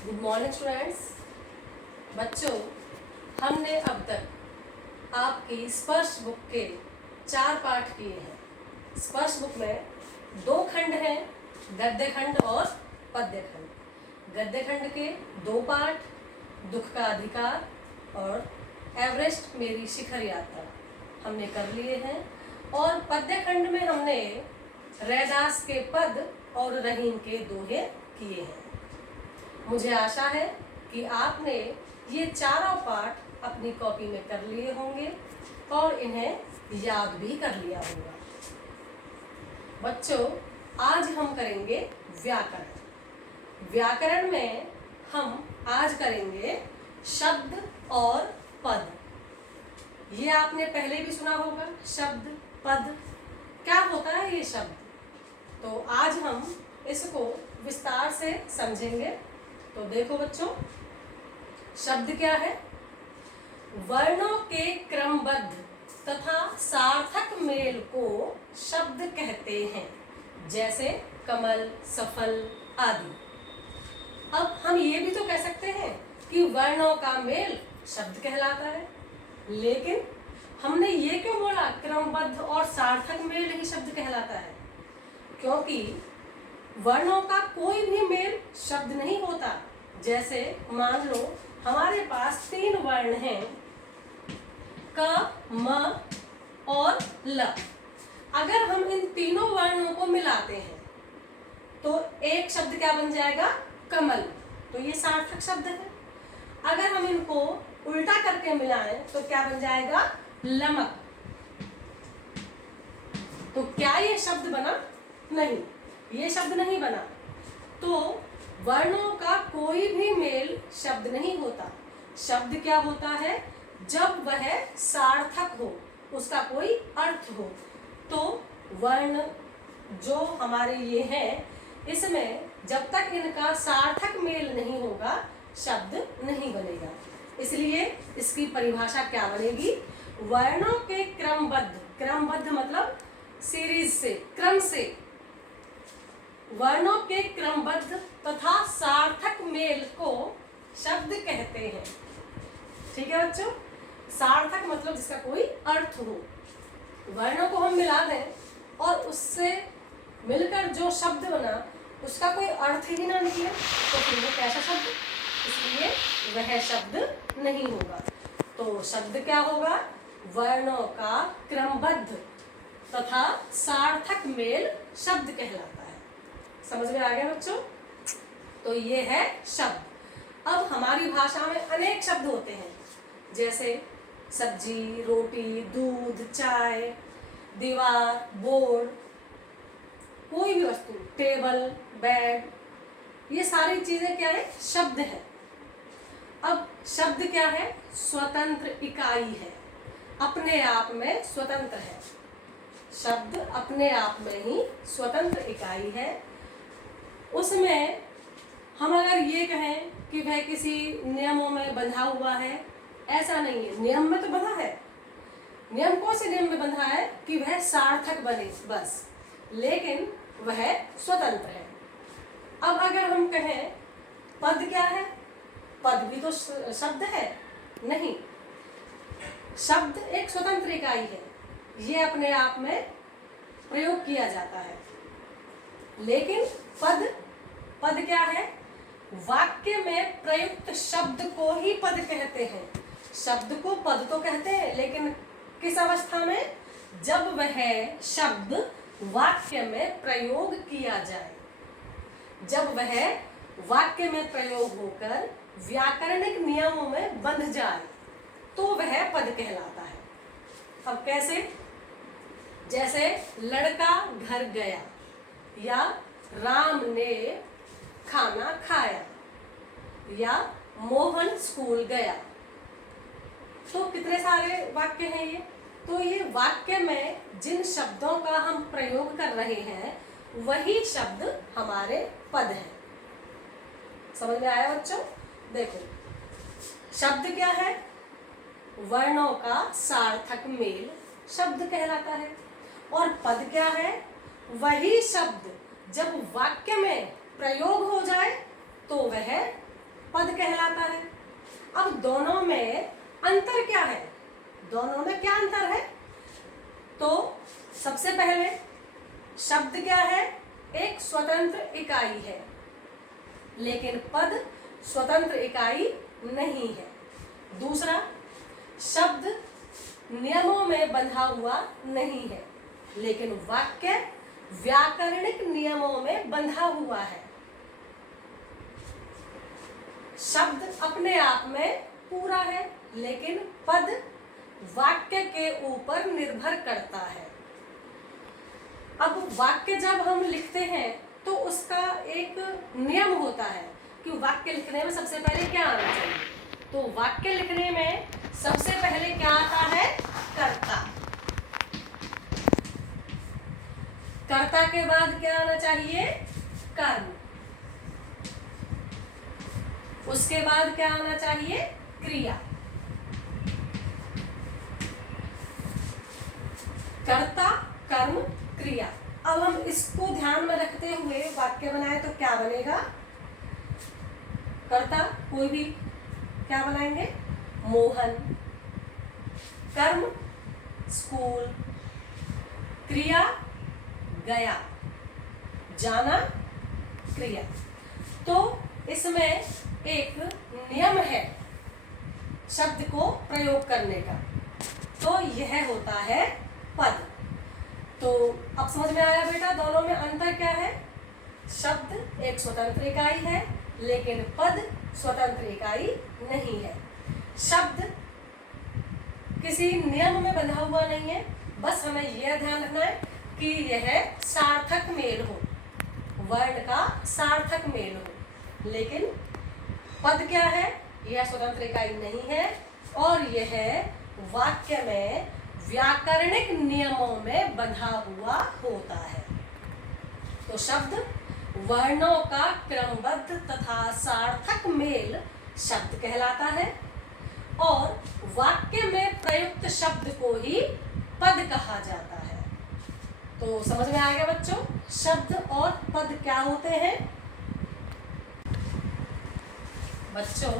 Good morning students. बच्चों, हमने अब तक आपकी स्पर्श बुक के 4 पाठ किए हैं। स्पर्श बुक में 2 खंड हैं, गद्य खंड और पद्य खंड। गद्य खंड के 2 पाठ, दुख का अधिकार और एवरेस्ट मेरी शिखर यात्रा हमने कर लिए हैं, और पद्य खंड में हमने रैदास के पद और रहीम के दोहे किए हैं। मुझे आशा है कि आपने ये चारों पाठ अपनी कॉपी में कर लिए होंगे और इन्हें याद भी कर लिया होगा। बच्चों, आज हम करेंगे व्याकरण। व्याकरण में हम आज करेंगे शब्द और पद। ये आपने पहले भी सुना होगा, शब्द पद। क्या होता है ये शब्द? तो आज हम इसको विस्तार से समझेंगे। तो देखो बच्चों, शब्द क्या है? वर्णों के क्रमबद्ध तथा सार्थक मेल को शब्द कहते हैं, जैसे कमल, सफल आदि। अब हम ये भी तो कह सकते हैं कि वर्णों का मेल शब्द कहलाता है, लेकिन हमने ये क्यों बोला क्रमबद्ध और सार्थक मेल ही शब्द कहलाता है? क्योंकि वर्णों का कोई भी मेल शब्द नहीं होता। जैसे मान लो हमारे पास 3 वर्ण हैं, क, म और ल। अगर हम इन तीनों वर्णों को मिलाते हैं तो एक शब्द क्या बन जाएगा? कमल। तो ये सार्थक शब्द है। अगर हम इनको उल्टा करके मिलाएं तो क्या बन जाएगा? लमक। तो क्या ये शब्द बना? नहीं, ये शब्द नहीं बना। तो वर्णों का कोई भी मेल शब्द नहीं होता। शब्द क्या होता है? जब वह सार्थक हो, उसका कोई अर्थ हो। तो वर्ण जो हमारे ये हैं, इसमें जब तक इनका सार्थक मेल नहीं होगा, शब्द नहीं बनेगा। इसलिए इसकी परिभाषा क्या बनेगी? वर्णों के क्रमबद्ध, क्रमबद्ध मतलब सीरीज से, क्रम से, वर्णों के क्रमबद्ध तथा सार्थक मेल को शब्द कहते हैं। ठीक है बच्चों? सार्थक मतलब जिसका कोई अर्थ हो। वर्णों को हम मिला दें और उससे मिलकर जो शब्द बना, उसका कोई अर्थ ही ना निकले, तो फिर वो कैसा शब्द? इसलिए वह शब्द नहीं होगा। तो शब्द क्या होगा? वर्णों का क्रमबद्ध तथा सार्थक मेल शब्द कहलाता है। समझ में आ गया बच्चों? तो ये है शब्द। अब हमारी भाषा में अनेक शब्द होते हैं, जैसे सब्जी, रोटी, दूध, चाय, दीवार, बोर्ड, कोई भी वस्तु, टेबल, बेड, ये सारी चीजें क्या है? शब्द है। अब शब्द क्या है? स्वतंत्र इकाई है, अपने आप में स्वतंत्र है। शब्द अपने आप में ही स्वतंत्र इकाई है। उसमें हम अगर ये कहें कि वह किसी नियमों में बंधा हुआ है, ऐसा नहीं है। नियम में तो बंधा है। नियम कौन से नियम में बंधा है? कि वह सार्थक बने, बस। लेकिन वह स्वतंत्र है। अब अगर हम कहें पद क्या है? पद भी तो शब्द है। नहीं, शब्द एक स्वतंत्र इकाई है, ये अपने आप में प्रयोग किया जाता है। लेकिन पद, पद क्या है? वाक्य में प्रयुक्त शब्द को ही पद कहते हैं। शब्द को पद तो कहते हैं, लेकिन किस अवस्था में? जब वह शब्द वाक्य में प्रयोग किया जाए, जब वह वाक्य में प्रयोग होकर व्याकरणिक नियमों में बंध जाए, तो वह पद कहलाता है। अब कैसे? जैसे लड़का घर गया, या राम ने खाना खाया, या मोहन स्कूल गया। तो कितने सारे वाक्य हैं ये? तो ये वाक्य में जिन शब्दों का हम प्रयोग कर रहे हैं, वही शब्द हमारे पद हैं। समझ में आया बच्चों? देखो, शब्द क्या है? वर्णों का सार्थक मेल शब्द कहलाता है। और पद क्या है? वही शब्द जब वाक्य में प्रयोग हो जाए तो वह पद कहलाता है। अब दोनों में अंतर क्या है, दोनों में क्या अंतर है? तो सबसे पहले शब्द क्या है, एक स्वतंत्र इकाई है, लेकिन पद स्वतंत्र इकाई नहीं है। दूसरा, शब्द नियमों में बंधा हुआ नहीं है, लेकिन वाक्य व्याकरणिक नियमों में बंधा हुआ है। शब्द अपने आप में पूरा है, लेकिन पद वाक्य के ऊपर निर्भर करता है। अब वाक्य जब हम लिखते हैं तो उसका एक नियम होता है कि वाक्य लिखने में सबसे पहले क्या आना चाहिए। तो वाक्य लिखने में सबसे पहले क्या आता है, कर्ता। कर्ता के बाद क्या आना चाहिए, कर्म। उसके बाद क्या आना चाहिए, क्रिया। कर्ता, कर्म, क्रिया। अब हम इसको ध्यान में रखते हुए वाक्य बनाए तो क्या बनेगा, कर्ता कोई भी क्या बनाएंगे, मोहन। कर्म स्कूल, क्रिया गया, जाना क्रिया। तो इसमें एक नियम है शब्द को प्रयोग करने का, तो यह होता है पद। तो अब समझ में आया बेटा दोनों में अंतर क्या है। शब्द एक स्वतंत्र इकाई है, लेकिन पद स्वतंत्र इकाई नहीं है। शब्द किसी नियम में बंधा हुआ नहीं है, बस हमें यह ध्यान रखना है कि यह सार्थक मेल हो, वर्ण का सार्थक मेल हो। लेकिन पद क्या है, यह स्वतंत्र इकाई नहीं है और यह वाक्य में व्याकरणिक नियमों में बंधा हुआ होता है। तो शब्द वर्णों का क्रमबद्ध तथा सार्थक मेल शब्द कहलाता है और वाक्य में प्रयुक्त शब्द को ही पद कहा जाता है। तो समझ में आ गया बच्चों, शब्द और पद क्या होते हैं। बच्चों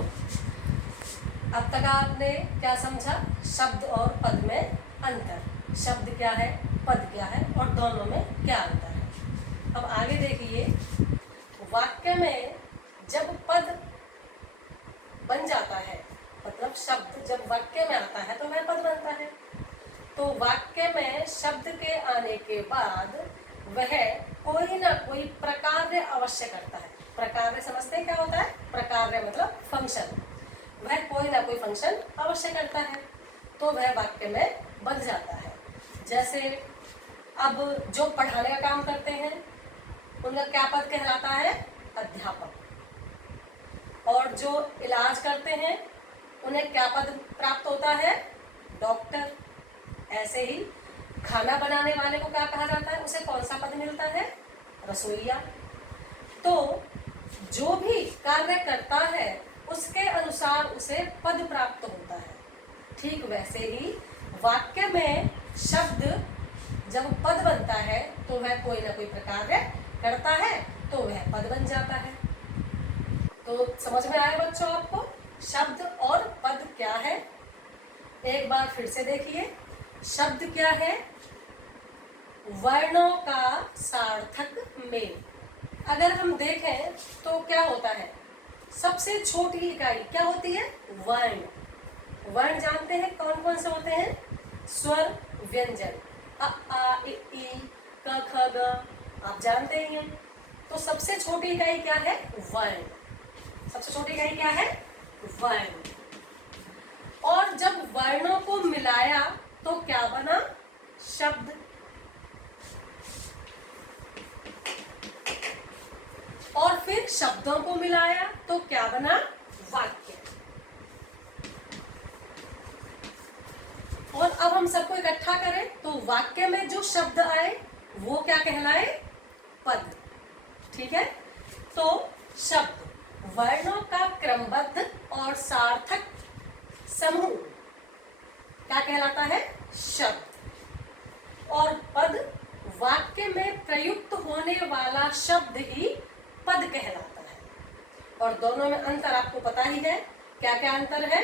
अब तक आपने क्या समझा, शब्द और पद में अंतर, शब्द क्या है, पद क्या है और दोनों में क्या अंतर है। अब आगे देखिए, वाक्य में जब पद बन जाता है, मतलब शब्द जब वाक्य में आता है तो वह पद बनता है। तो वाक्य में शब्द के आने के बाद वह कोई ना कोई प्रकार्य अवश्य करता है। प्रकार्य समझते हैं क्या होता है, प्रकार्य मतलब फंक्शन। वह कोई ना कोई फंक्शन अवश्य करता है, तो वह वाक्य में बन जाता है। जैसे अब जो पढ़ाने का काम करते हैं उनका क्या पद कहलाता है, अध्यापक। और जो इलाज करते हैं उन्हें क्या पद प्राप्त होता है, डॉक्टर। ऐसे ही खाना बनाने वाले को क्या कहा जाता है, उसे कौन सा पद मिलता है, रसोइया। तो जो भी कार्य करता है उसके अनुसार उसे पद प्राप्त होता है। ठीक वैसे ही वाक्य में शब्द जब पद बनता है तो वह कोई ना कोई प्रकार करता है, तो वह पद बन जाता है। तो समझ में आया बच्चों आपको शब्द और पद क्या है। एक बार फिर से देखिए, शब्द क्या है, वर्णों का सार्थक मेल। अगर हम देखें तो क्या होता है, सबसे छोटी इकाई क्या होती है, वर्ण। वर्ण जानते हैं कौन कौन से होते हैं, स्वर व्यंजन, अ आ इ ई क ख ग, आप जानते ही हैं। तो सबसे छोटी इकाई क्या है, वर्ण। सबसे छोटी इकाई क्या है, वर्ण। और जब वर्णों को मिलाया तो क्या बना, शब्द। और फिर शब्दों को मिलाया तो क्या बना, वाक्य। और अब हम सबको इकट्ठा करें तो वाक्य में जो शब्द आए वो क्या कहलाए, पद। ठीक है। तो शब्द वर्णों का क्रमबद्ध और सार्थक समूह क्या कहलाता है, शब्द। और पद वाक्य में प्रयुक्त होने वाला शब्द ही पद कहलाता है। और दोनों में अंतर आपको पता ही है। क्या क्या अंतर है,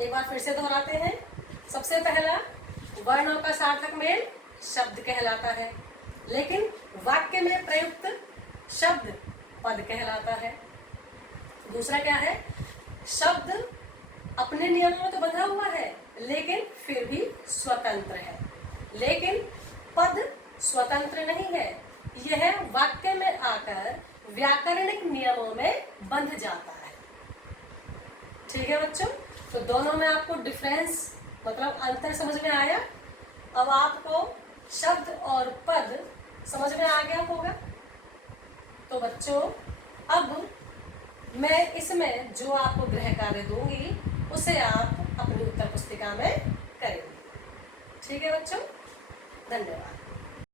एक बार फिर से दोहराते हैं। सबसे पहला, वर्णों का सार्थक मेल शब्द कहलाता है, लेकिन वाक्य में प्रयुक्त शब्द पद कहलाता है। दूसरा क्या है, शब्द अपने नियमों में तो बंधा हुआ है लेकिन फिर भी स्वतंत्र है, लेकिन पद स्वतंत्र नहीं है, यह वाक्य में आकर व्याकरणिक नियमों में बंध जाता है। ठीक है बच्चों, तो दोनों में आपको डिफरेंस मतलब अंतर समझ में आया। अब आपको शब्द और पद समझ में आ गया होगा। तो बच्चों अब मैं इसमें जो आपको गृह कार्य दूंगी उसे आप अपनी उत्तर पुस्तिका में करेंगे। ठीक है बच्चों, धन्यवाद।